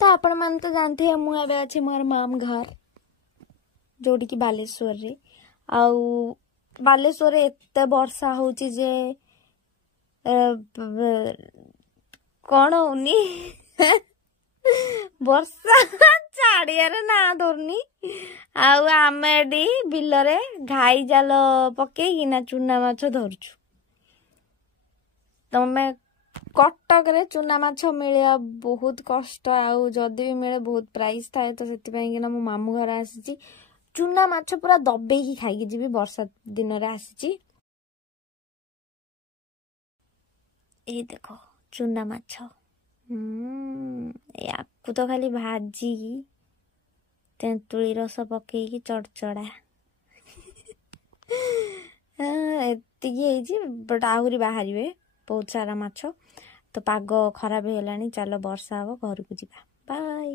तो आपण मान तो जानते हैं मु एबे अछि मोर माम घर जोड़ी की बालेश्वर रे आउ बालेश्वर रे एते वर्षा होची जे कौन होनी वर्षा छाड़ियार ना धरनी आउ आमे एडी बिलरे घाई जाल पकेकिना चुना माछ धरछु तमे कटक रे चुना माछ मिलिया बहुत कष्ट आउ जदि भी मिले बहुत प्राइस थाए तो सेति पई कि ना मो मामू घर आसीची चुना माछ पूरा दबे की खाई के जीवी वर्षा दिन रे आसीची ए देखो चुना माछ याकू तो खाली भाजी तेंतुली रस पकेकी चढ़चड़ा एतिकी बट आहुरी बाहर बहुत सारा माछ तो पाग खराब हो गलानी चलो वर्षा हम घर को जीवा बाय।